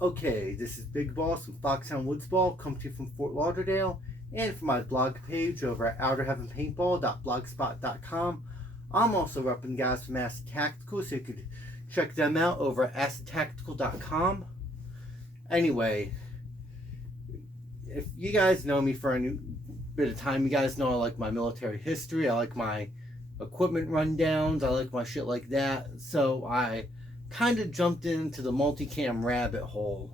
Okay, this is Big Boss from Foxhound Woodsball, coming to you from Fort Lauderdale, and from my blog page over at outerheavenpaintball.blogspot.com. I'm also repping guys from Acid Tactical, so you could check them out over at acidtactical.com. Anyway, if you guys know me for a bit of time, you guys know I like my military history, I like my equipment rundowns, I like my shit like that, so I kind of jumped into the multicam rabbit hole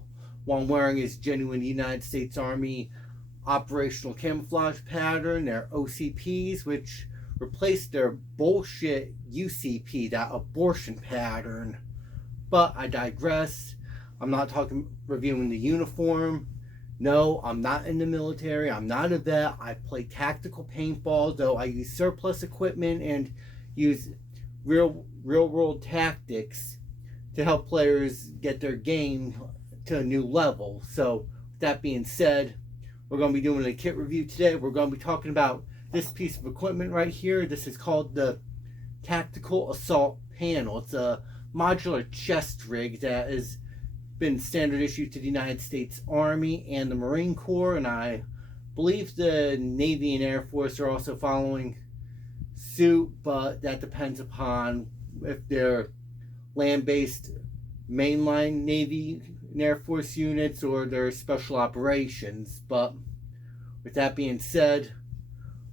while wearing his genuine United States Army operational camouflage pattern, their OCPs, which replaced their bullshit UCP, that abortion pattern. But I digress. I'm not reviewing the uniform. No, I'm not in the military. I'm not a vet. I play tactical paintball, though I use surplus equipment and use real world tactics to help players get their game to a new level. So, with that being said, we're going to be doing a kit review today. We're going to be talking about this piece of equipment right here. This is called the Tactical Assault Panel. It's a modular chest rig that has been standard issue to the United States Army and the Marine Corps, and I believe the Navy and Air Force are also following suit, but that depends upon if they're land-based mainline Navy and Air Force units or their special operations. But with that being said,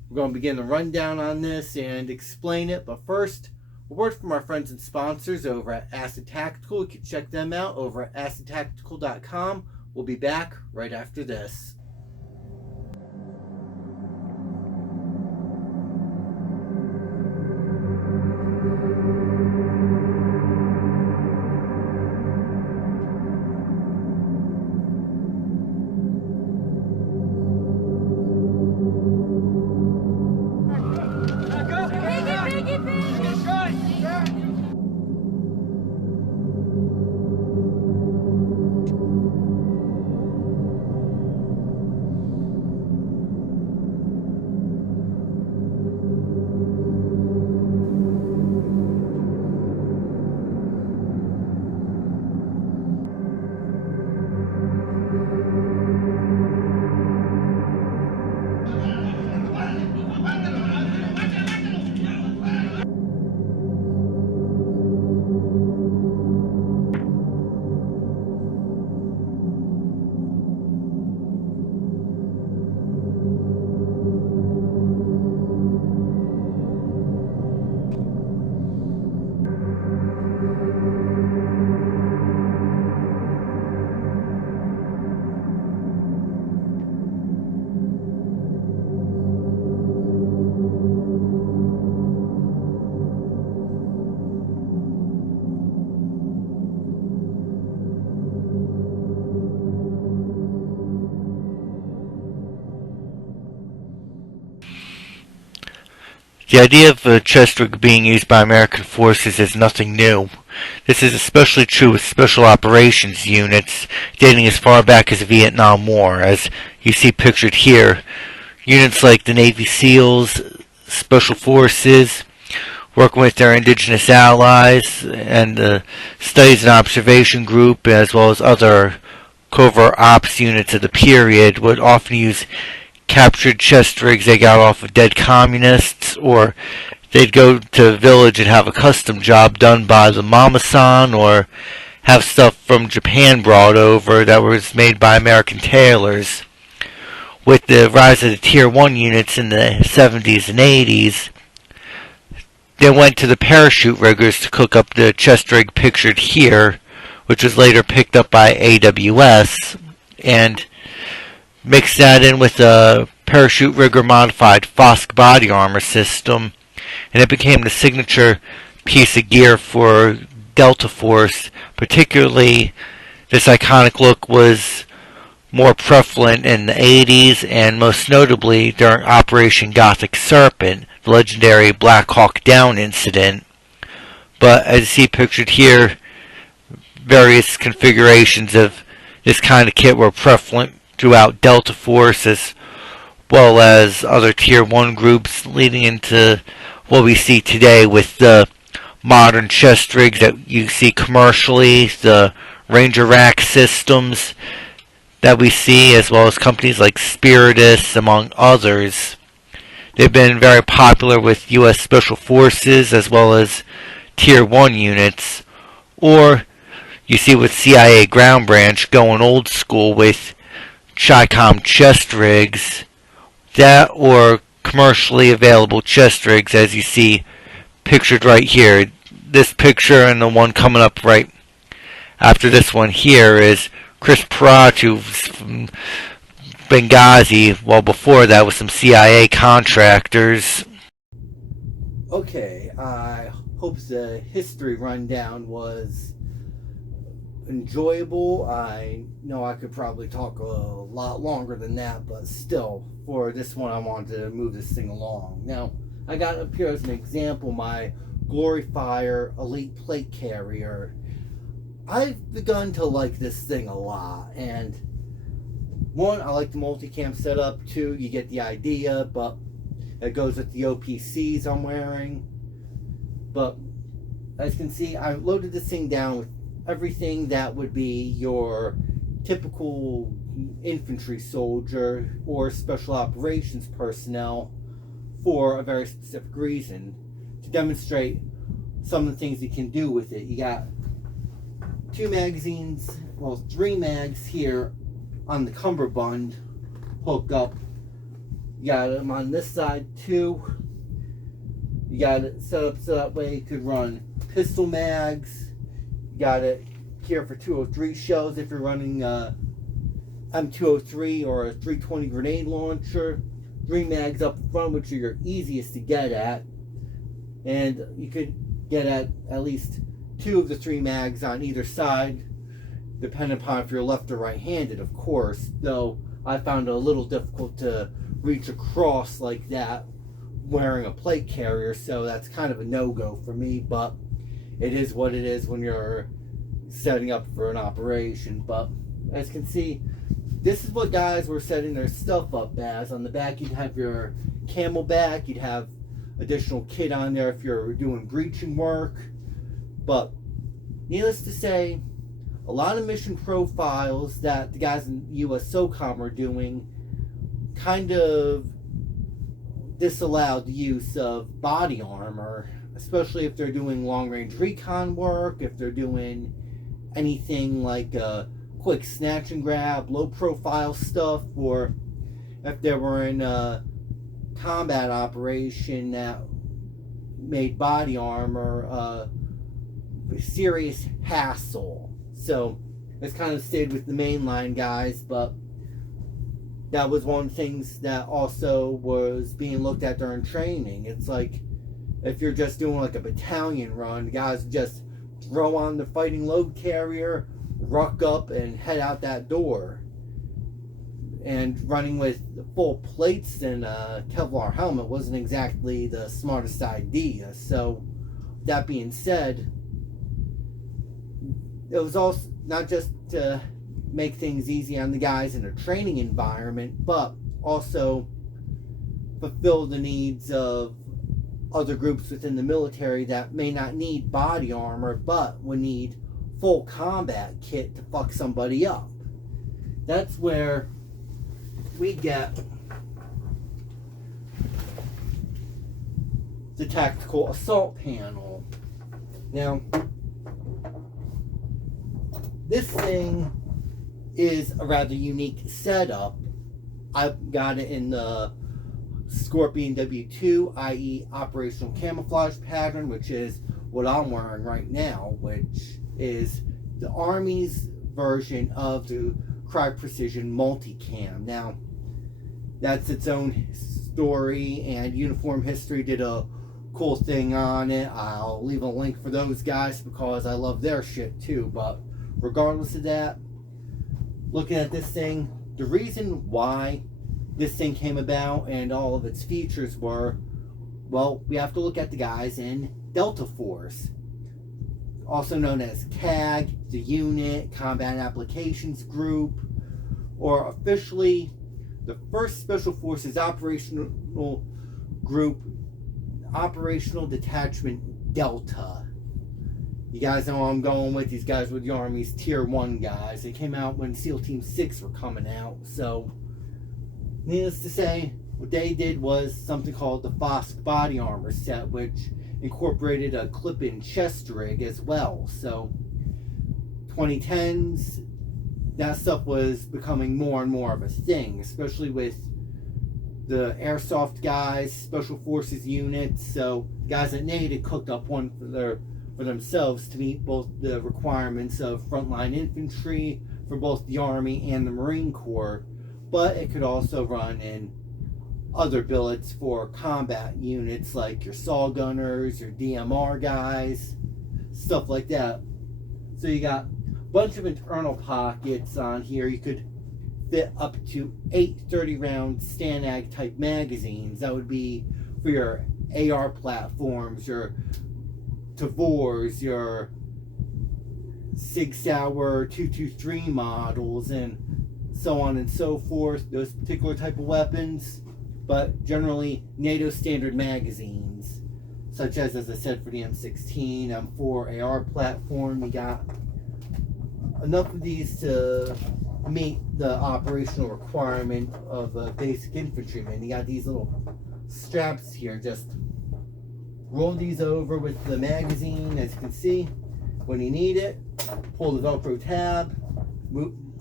we're going to begin the rundown on this and explain it. But first, a word from our friends and sponsors over at Acid Tactical. You can check them out over at acidtactical.com. We'll be back right after this. The idea of a chest rig being used by American forces is nothing new. This is especially true with special operations units dating as far back as the Vietnam War, as you see pictured here. Units like the Navy SEALs, Special Forces, working with their indigenous allies, and the Studies and Observation Group, as well as other covert ops units of the period, would often use captured chest rigs they got off of dead communists, or they'd go to a village and have a custom job done by the mama-san, or have stuff from Japan brought over that was made by American tailors. With the rise of the Tier 1 units in the 70s and 80s, they went to the parachute riggers to cook up the chest rig pictured here, which was later picked up by AWS, and mix that in with a parachute rigger modified Fosk body armor system, and it became the signature piece of gear for Delta Force. Particularly, this iconic look was more prevalent in the 80s, and most notably during Operation Gothic Serpent, the legendary Black Hawk Down incident. But as you see pictured here, various configurations of this kind of kit were prevalent throughout Delta Force, as well as other Tier 1 groups, leading into what we see today with the modern chest rigs that you see commercially, the Ranger Rack systems that we see, as well as companies like Spiritus, among others. They've been very popular with U.S. Special Forces as well as Tier 1 units. Or you see with CIA Ground Branch going old school with Chi-Com chest rigs. That or commercially available chest rigs, as you see pictured right here. This picture and the one coming up right after this one here is Chris Pratt, from Benghazi. Well, before that was some CIA contractors. Okay, I hope the history rundown was enjoyable. I know I could probably talk a lot longer than that, but still, for this one, I wanted to move this thing along. Now, I got up here as an example my Glorifier Elite Plate Carrier. I've begun to like this thing a lot, and one, I like the multicam setup. Two, you get the idea, but it goes with the OPCs I'm wearing. But as you can see, I loaded this thing down with everything that would be your typical infantry soldier or special operations personnel for a very specific reason, to demonstrate some of the things you can do with it. You got 2 magazines, well, 3 mags here on the cummerbund hooked up. You got them on this side too. You got it set up so that way you could run pistol mags. You got it here for 203 shells if you're running M203 or a 320 grenade launcher. 3 mags up front, which are your easiest to get at, and you could get at least 2 of the 3 mags on either side, depending upon if you're left or right-handed, of course, though I found it a little difficult to reach across like that wearing a plate carrier, so that's kind of a no-go for me, but it is what it is when you're setting up for an operation. But as you can see, this is what guys were setting their stuff up as. On the back you'd have your Camelback, you'd have additional kit on there if you're doing breaching work. But needless to say, a lot of mission profiles that the guys in US SOCOM are doing kind of disallowed the use of body armor, especially if they're doing long-range recon work, if they're doing anything like quick snatch and grab, low-profile stuff, or if they were in a combat operation that made body armor a serious hassle. So it's kind of stayed with the mainline guys, but that was one of the things that also was being looked at during training. It's like, if you're just doing like a battalion run, guys just throw on the fighting load carrier, ruck up, and head out that door. And running with full plates and a Kevlar helmet wasn't exactly the smartest idea. So, that being said, it was also not just to make things easy on the guys in a training environment, but also fulfill the needs of other groups within the military that may not need body armor, but would need full combat kit to fuck somebody up. That's where we get the tactical assault panel. Now, this thing is a rather unique setup. I've got it in the Scorpion W2, i.e. operational camouflage pattern, which is what I'm wearing right now, which is the Army's version of the Cryo Precision Multicam. Now, that's its own story, and Uniform History did a cool thing on it. I'll leave a link for those guys because I love their shit too. But regardless of that, looking at this thing, the reason why this thing came about and all of its features were, well, we have to look at the guys in Delta Force, also known as CAG, the unit, Combat Applications Group, or officially the 1st Special Forces Operational Group, Operational Detachment Delta. You guys know what I'm going with. These guys were the Army's Tier 1 guys. They came out when SEAL Team 6 were coming out. So, needless to say, what they did was something called the Fosk body armor set, which incorporated a clip-in chest rig as well. So, 2010s, that stuff was becoming more and more of a thing, especially with the airsoft guys, special forces units. So guys at NATO cooked up one for themselves to meet both the requirements of frontline infantry for both the Army and the Marine Corps, but it could also run in other billets for combat units like your saw gunners, your DMR guys, stuff like that. So you got a bunch of internal pockets on here. You could fit up to 8 30-round Stanag type magazines. That would be for your AR platforms, your Tavors, your Sig Sauer 223 models, and so on and so forth. Those particular type of weapons, but generally NATO standard magazines, such as I said, for the M16, M4 AR platform. You got enough of these to meet the operational requirement of a basic infantryman. You got these little straps here. Just roll these over with the magazine, as you can see. When you need it, pull the Velcro tab,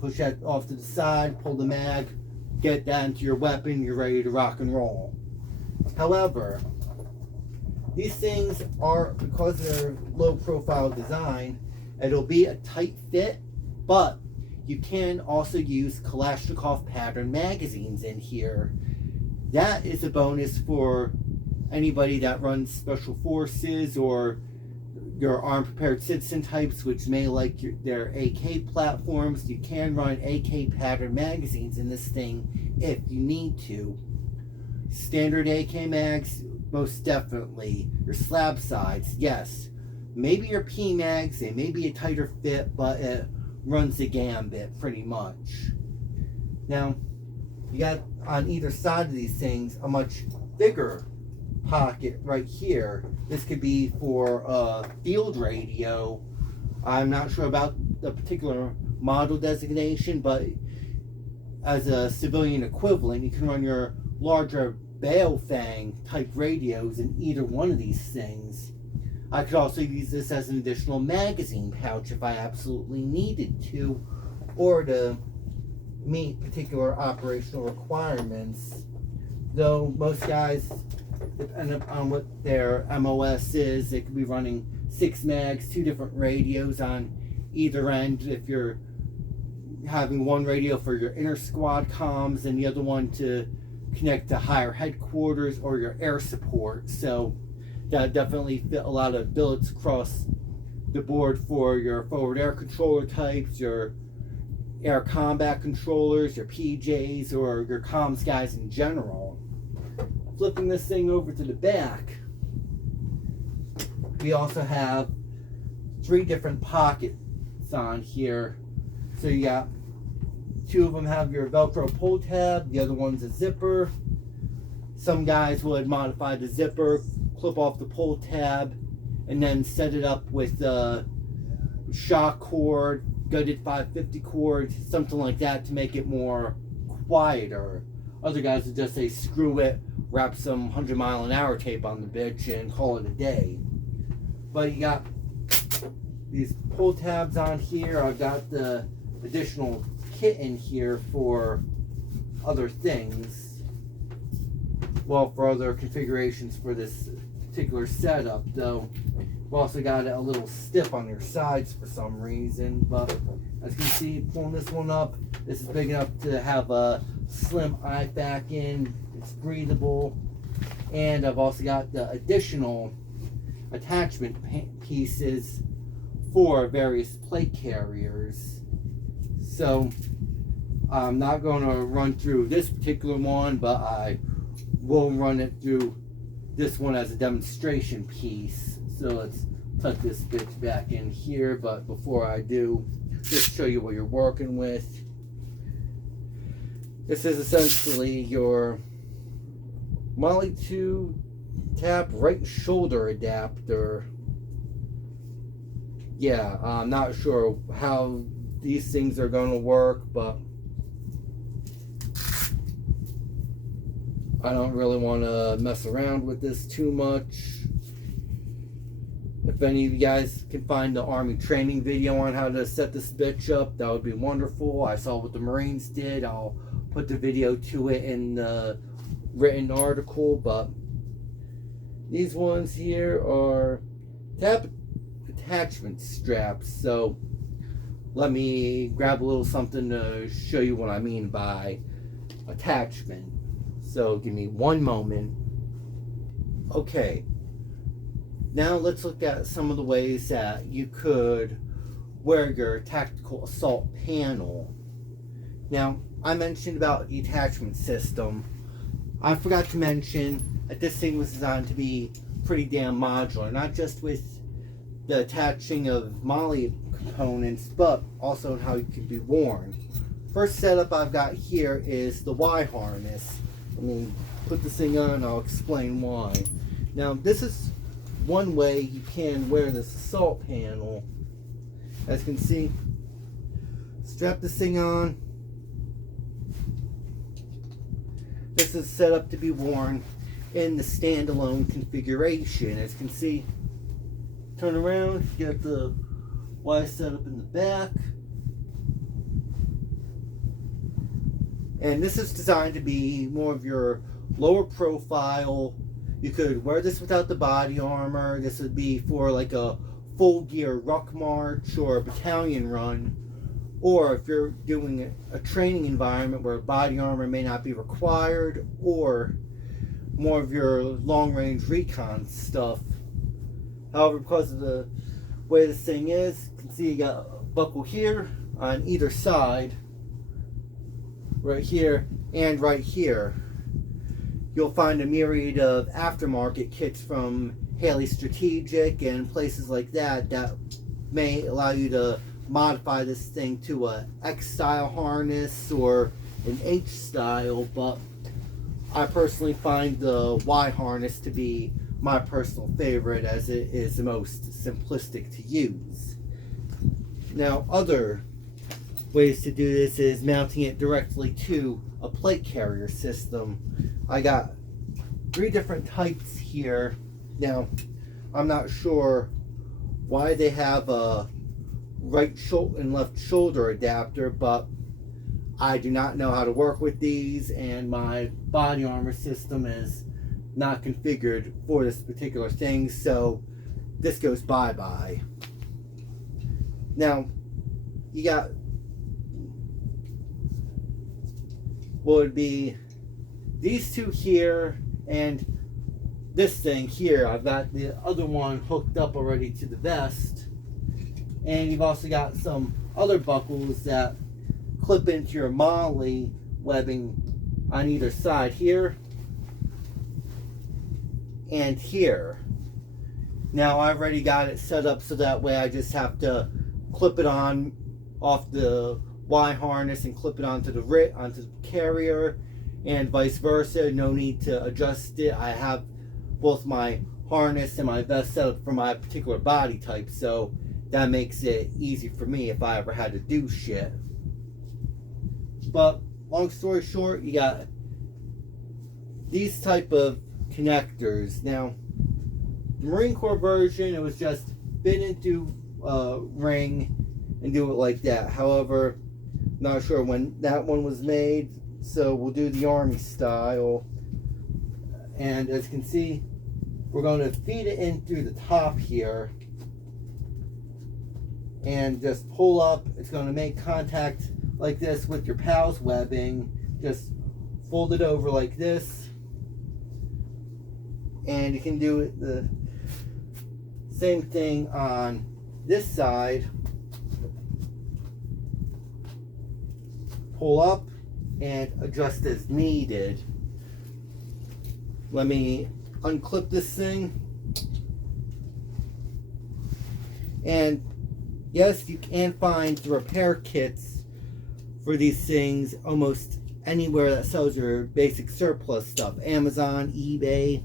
push that off to the side, pull the mag, get that into your weapon, you're ready to rock and roll. However, these things are, because of their low profile design, it'll be a tight fit, but you can also use Kalashnikov pattern magazines in here. That is a bonus for anybody that runs special forces or your armed prepared citizen types, which may like their AK platforms. You can run AK pattern magazines in this thing if you need to. Standard AK mags, most definitely. Your slab sides, yes. Maybe your P mags, they may be a tighter fit, but it runs the gambit pretty much. Now, you got on either side of these things a much bigger pocket right here. This could be for a field radio. I'm not sure about the particular model designation, but as a civilian equivalent, you can run your larger Baofeng type radios in either one of these things. I could also use this as an additional magazine pouch if I absolutely needed to, or to meet particular operational requirements. Though most guys, depending on what their MOS is, they could be running 6 mags, 2 different radios on either end. If you're having one radio for your inner squad comms and the other one to connect to higher headquarters or your air support. So that definitely fit a lot of billets across the board for your forward air controller types, your air combat controllers, your PJs, or your comms guys in general. Flipping this thing over to the back, we also have 3 different pockets on here. So you got 2 of them have your Velcro pull tab, the other one's a zipper. Some guys would modify the zipper, clip off the pull tab, and then set it up with a shock cord, gutted 550 cord, something like that to make it more quieter. Other guys would just say screw it, wrap some 100-mile-an-hour tape on the bitch and call it a day. But you got these pull tabs on here. I've got the additional kit in here for other things. Well, for other configurations for this particular setup, though. We've also got a little stiff on your sides for some reason, but as you can see, pulling this one up, this is big enough to have a slim IFAC in. It's breathable, and I've also got the additional attachment pieces for various plate carriers. So I'm not going to run through this particular one, but I will run it through this one as a demonstration piece. So let's tuck this bitch back in here, but before I do, just show you what you're working with. This is essentially your Molly 2 T.A.P right shoulder adapter. yeah, I'm not sure how these things are going to work, but I don't really want to mess around with this too much. If any of you guys can find the Army training video on how to set this bitch up, that would be wonderful. I saw what the Marines did. I'll put the video to it in the written article, but these ones here are T.A.P attachment straps. So let me grab a little something to show you what I mean by attachment. So give me one moment. Okay. Now let's look at some of the ways that you could wear your tactical assault panel. Now, I mentioned about the attachment system. I forgot to mention that this thing was designed to be pretty damn modular, not just with the attaching of MOLLE components, but also how it can be worn. First setup I've got here is the Y harness. Let me put this thing on and I'll explain why. Now, this is one way you can wear this assault panel. As you can see, strap this thing on. This is set up to be worn in the standalone configuration. As you can see, turn around, get the Y set up in the back. And this is designed to be more of your lower profile. You could wear this without the body armor. This would be for like a full gear ruck march or a battalion run. Or if you're doing a training environment where body armor may not be required, or more of your long range recon stuff. However, because of the way this thing is, you can see you got a buckle here on either side, right here and right here. You'll find a myriad of aftermarket kits from Haley Strategic and places like that that may allow you to modify this thing to a X style harness or an H style, but I personally find the Y harness to be my personal favorite as it is the most simplistic to use. Now, other ways to do this is mounting it directly to a plate carrier system. I got 3 different types here. Now, I'm not sure why they have a right shoulder and left shoulder adapter, but I do not know how to work with these, and my body armor system is not configured for this particular thing, so this goes bye-bye. Now, you got what would be these two here and this thing here. I've got the other one hooked up already to the vest, and you've also got some other buckles that clip into your MOLLE webbing on either side here and here. Now I've already got it set up so that way I just have to clip it on off the Y harness and clip it onto the carrier, and vice versa. No need to adjust it. I have both my harness and my vest set up for my particular body type, so that makes it easy for me if I ever had to do shit. But long story short, you got these type of connectors. Now, the Marine Corps version, it was just fit into a ring and do it like that. However, not sure when that one was made, so we'll do the Army style. And as you can see, we're going to feed it in through the top here and just pull up. It's going to make contact like this with your PALS webbing. Just fold it over like this, and you can do it the same thing on this side. Pull up and adjust as needed. Let me unclip this thing. And yes, you can find the repair kits for these things almost anywhere that sells your basic surplus stuff. Amazon, eBay,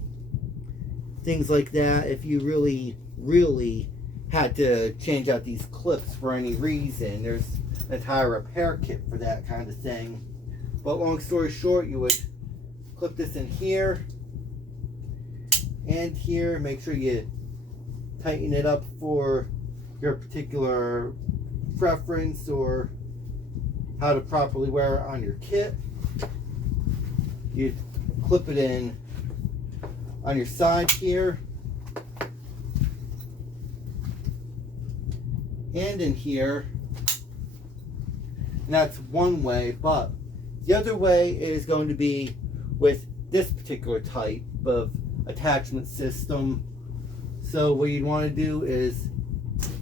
things like that. If you really had to change out these clips for any reason. There's an entire repair kit for that kind of thing. But long story short, you would clip this in here and here. Make sure you tighten it up for your particular preference or how to properly wear it on your kit. You clip it in on your side here and in here, and that's one way. But the other way is going to be with this particular type of attachment system. So what you'd want to do is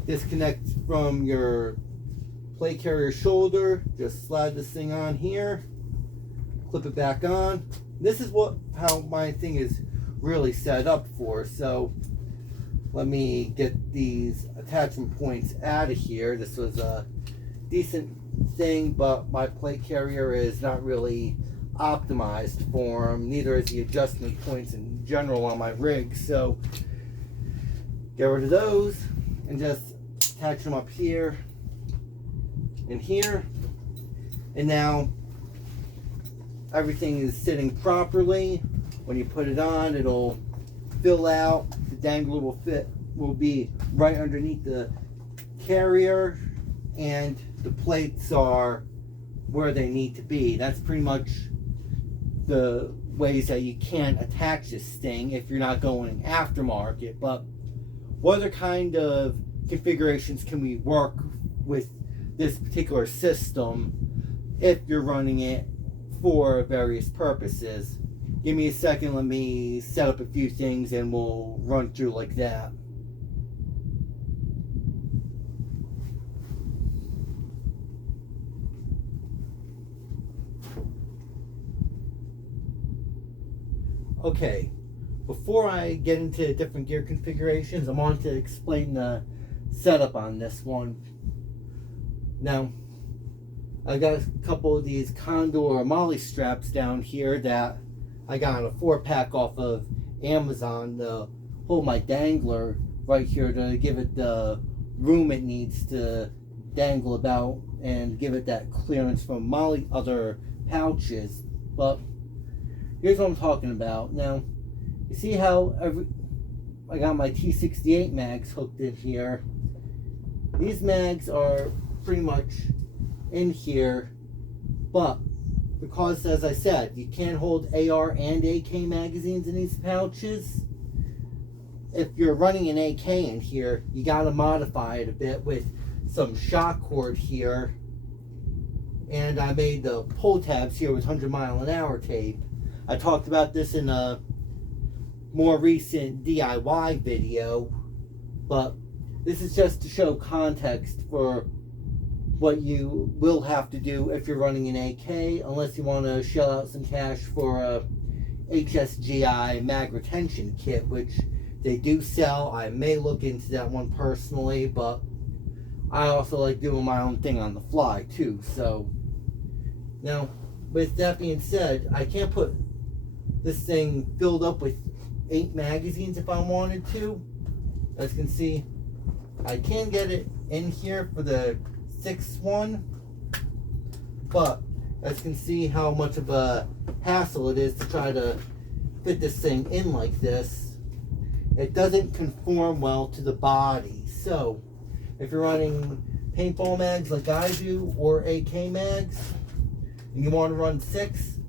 disconnect from your plate carrier shoulder, just slide this thing on here, clip it back on. This is how my thing is really set up for. So let me get these attachment points out of here. This was a decent thing, but my plate carrier is not really optimized for them. Neither is the adjustment points in general on my rig. So get rid of those and just attach them up here and here. And now everything is sitting properly. When you put it on, it'll fill out. The dangler will be right underneath the carrier, and the plates are where they need to be. That's pretty much the ways that you can attach this thing if you're not going aftermarket. But what other kind of configurations can we work with this particular system if you're running it for various purposes? Give me a second, let me set up a few things and we'll run through like that. Okay, before I get into different gear configurations, I want to explain the setup on this one. Now, I got a couple of these Condor Molly straps down here that I got a 4-pack off of Amazon to hold my dangler right here to give it the room it needs to dangle about and give it that clearance from Molly other pouches. But here's what I'm talking about. Now, you see how I got my T68 mags hooked in here. These mags are pretty much in here, but because, as I said, you can't hold AR and AK magazines in these pouches, if you're running an AK in here, you got to modify it a bit with some shock cord here. And I made the pull tabs here with 100-mile-an-hour tape. I talked about this in a more recent DIY video, but this is just to show context for what you will have to do if you're running an AK, unless you want to shell out some cash for a HSGI mag retention kit, which they do sell. I may look into that one personally, but I also like doing my own thing on the fly too. So now, with that being said, I can't put this thing filled up with 8 magazines if I wanted to. As you can see, I can get it in here for the 6th one, but as you can see how much of a hassle it is to try to fit this thing in like this. It doesn't conform well to the body. So if you're running paintball mags like I do, or AK mags, and you want to run 6,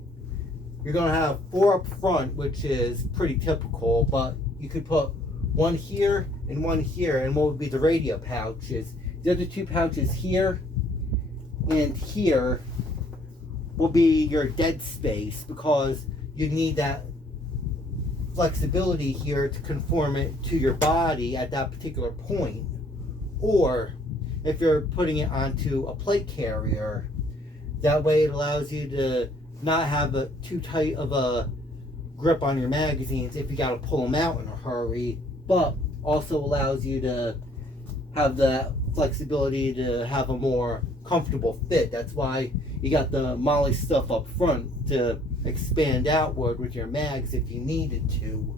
you're going to have 4 up front, which is pretty typical, but you could put 1 here and 1 here, and what would be the radio pouches. The other 2 pouches here and here will be your dead space, because you need that flexibility here to conform it to your body at that particular point. Or if you're putting it onto a plate carrier, that way it allows you to not have too tight of a grip on your magazines if you got to pull them out in a hurry, but also allows you to have the flexibility to have a more comfortable fit. That's why you got the Molly stuff up front to expand outward with your mags if you needed to.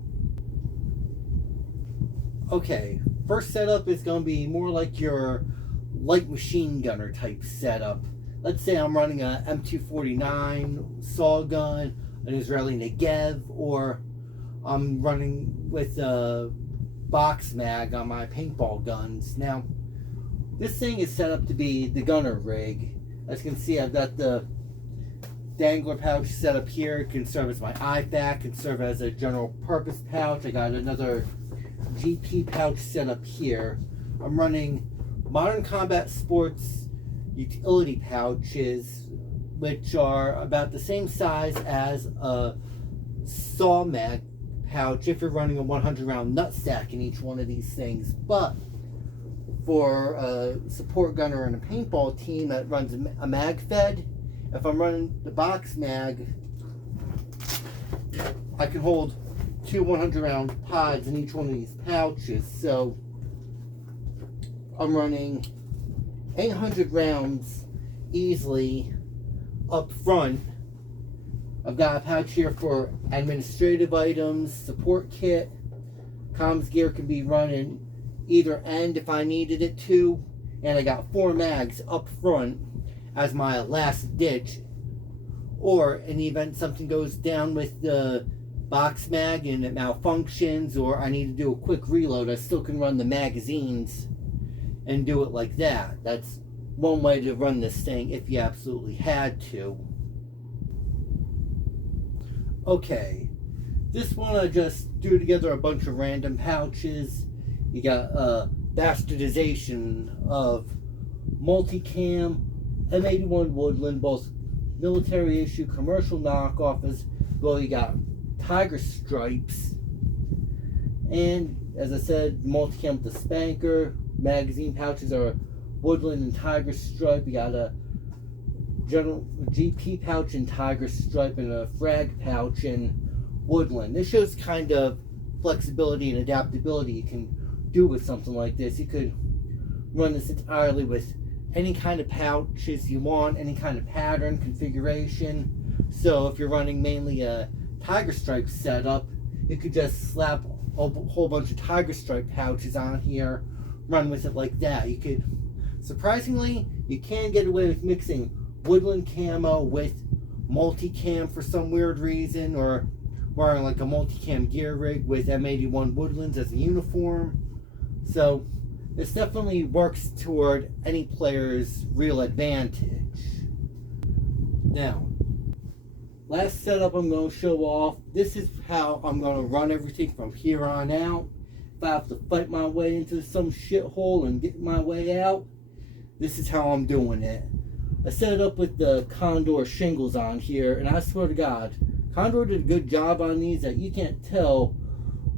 Okay, first setup is going to be more like your light machine gunner type setup. Let's say I'm running a M249 saw gun, an Israeli Negev, or I'm running with a box mag on my paintball guns. Now, this thing is set up to be the gunner rig. As you can see, I've got the dangler pouch set up here. It can serve as my IFAK, can serve as a general purpose pouch. I got another GP pouch set up here. I'm running Modern Combat Sports utility pouches, which are about the same size as a saw mag pouch if you're running a 100 round nutsack in each one of these things. But for a support gunner and a paintball team that runs a mag fed, if I'm running the box mag, I can hold two 100 round pods in each one of these pouches. So I'm running 800 rounds easily up front. I've got a pouch here for administrative items, support kit. Comms gear can be run in either end if I needed it to. And I got 4 mags up front as my last ditch. Or in the event something goes down with the box mag and it malfunctions, or I need to do a quick reload, I still can run the magazines and do it like that. That's one way to run this thing if you absolutely had to. Okay, this one I just threw together a bunch of random pouches. You got a bastardization of multicam, M81 Woodland, both military issue, commercial knockoff, as well. You got tiger stripes, and as I said, multicam with the spanker. Magazine pouches are Woodland and tiger stripe. You got a general GP pouch in tiger stripe and a frag pouch in Woodland. This shows kind of flexibility and adaptability you can do with something like this. You could run this entirely with any kind of pouches you want, any kind of pattern configuration. So if you're running mainly a tiger stripe setup, you could just slap a whole bunch of tiger stripe pouches on here, run with it like that. You could, surprisingly, you can get away with mixing Woodland camo with multicam for some weird reason, or wearing like a multicam gear rig with M81 Woodlands as a uniform. So this definitely works toward any player's real advantage. Now, last setup I'm going to show off. This is how I'm going to run everything from here on out. If I have to fight my way into some shithole and get my way out, this is how I'm doing it. I set it up with the Condor shingles on here, and I swear to God, Condor did a good job on these that you can't tell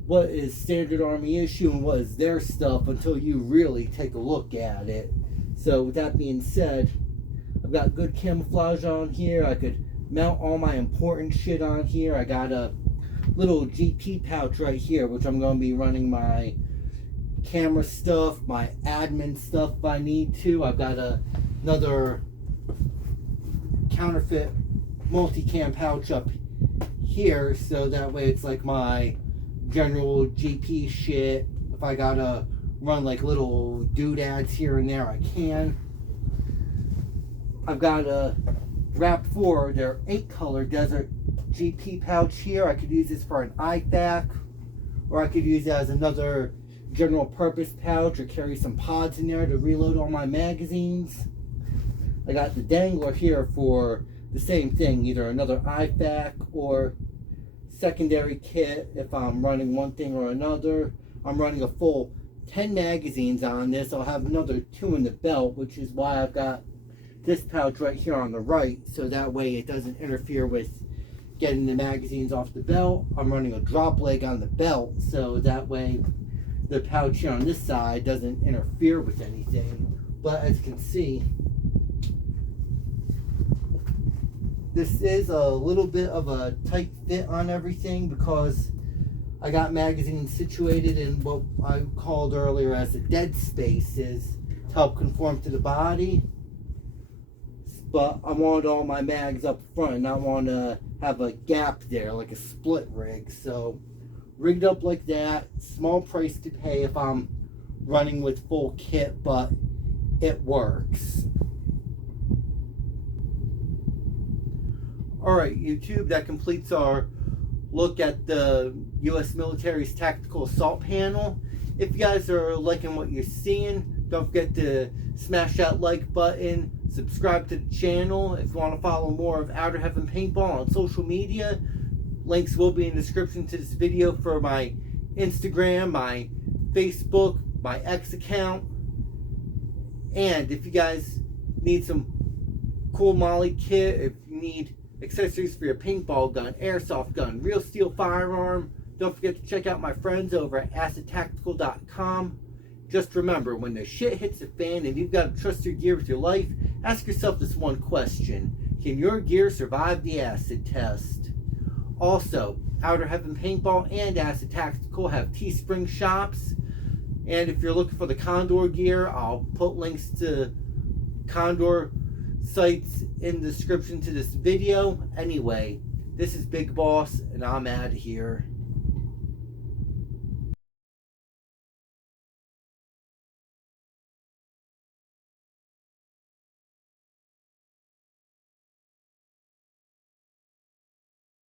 what is standard Army issue and what is their stuff until you really take a look at it. So with that being said, I've got good camouflage on here. I could mount all my important shit on here. I got a little GP pouch right here, which I'm going to be running my camera stuff, my admin stuff if I need to. I've got another counterfeit multicam pouch up here, so that way it's like my general GP shit. If I gotta run like little doodads here and there, I can. I've got a Wrap 4, their 8-color Desert GP pouch here. I could use this for an IFAK, or I could use it as another general purpose pouch, or carry some pods in there to reload all my magazines. I got the dangler here for the same thing, either another IFAK or secondary kit if I'm running one thing or another. I'm running a full 10 magazines on this. I'll have another 2 in the belt, which is why I've got this pouch right here on the right, so that way it doesn't interfere with getting the magazines off the belt. I'm running a drop leg on the belt, so that way the pouch here on this side doesn't interfere with anything. But as you can see, this is a little bit of a tight fit on everything because I got magazines situated in what I called earlier as the dead spaces to help conform to the body. But I wanted all my mags up front and I want to have a gap there, like a split rig. So rigged up like that. Small price to pay if I'm running with full kit, but it works. Alright, YouTube, that completes our look at the U.S. military's tactical assault panel. If you guys are liking what you're seeing, don't forget to smash that like button, subscribe to the channel. If you want to follow more of Outer Heaven Paintball on social media, links will be in the description to this video for my Instagram, my Facebook, my X account. And if you guys need some cool molly kit, if you need accessories for your paintball gun, airsoft gun, real steel firearm, don't forget to check out my friends over at acidtactical.com. Just remember, when the shit hits the fan and you've got to trust your gear with your life, ask yourself this one question: can your gear survive the acid test? Also, Outer Heaven Paintball and Acid Tactical have Teespring shops. And if you're looking for the Condor gear, I'll put links to Condor sites in the description to this video. Anyway, this is Big Boss, and I'm out of here.